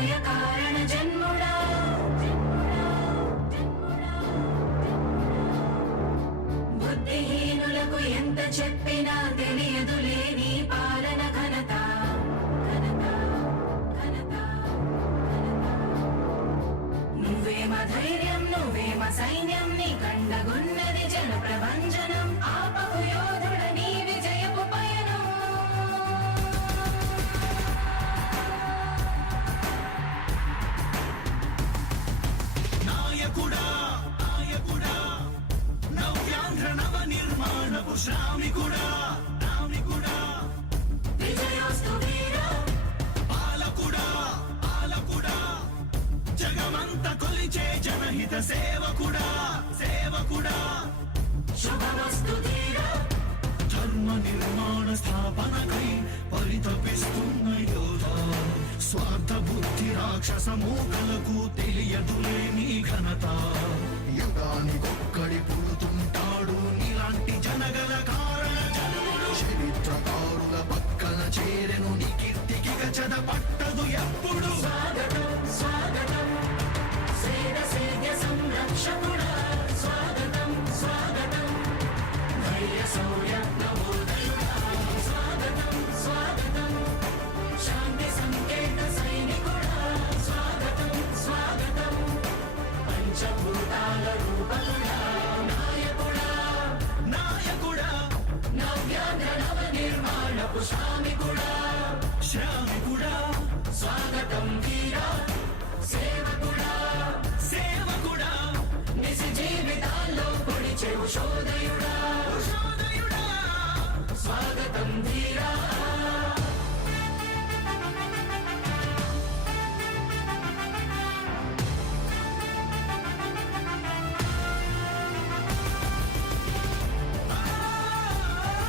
అభ్యుదయ కారణ జన్ముడా బుద్ధిహీనులకు ఎంత చెప్పినా తెలియదులే నీ పాలన ఘనత నువ్వేమ ధైర్యం నువ్వేమ సైన్యం నీ కండగున్నది జన ప్రభంజనం ఆపకు యోధుడ నీ విజయపు పయనం నాయకుడా నాయకుడా నవ్యాంధ్ర నవ నిర్మాణపు శ్రామికుడా రామికుడా విజయోస్తు వీరా పాలకుడా పాలకుడా జగమంత కొలిచే జనహిత సేవకుడా సేవకుడా శుభమస్తు ధీరా ధర్మ నిర్మాణ స్థాపనకై పరితపిస్తున్న యోధ స్వార్థ బుద్ధి రాక్షస మూకలకు తెలియదులే నీ ఘనత యుగానికొక్కడి పుడుతుంటాడు నీలాంటి జనగల కారణ జన్ముడు చరిత్రకారు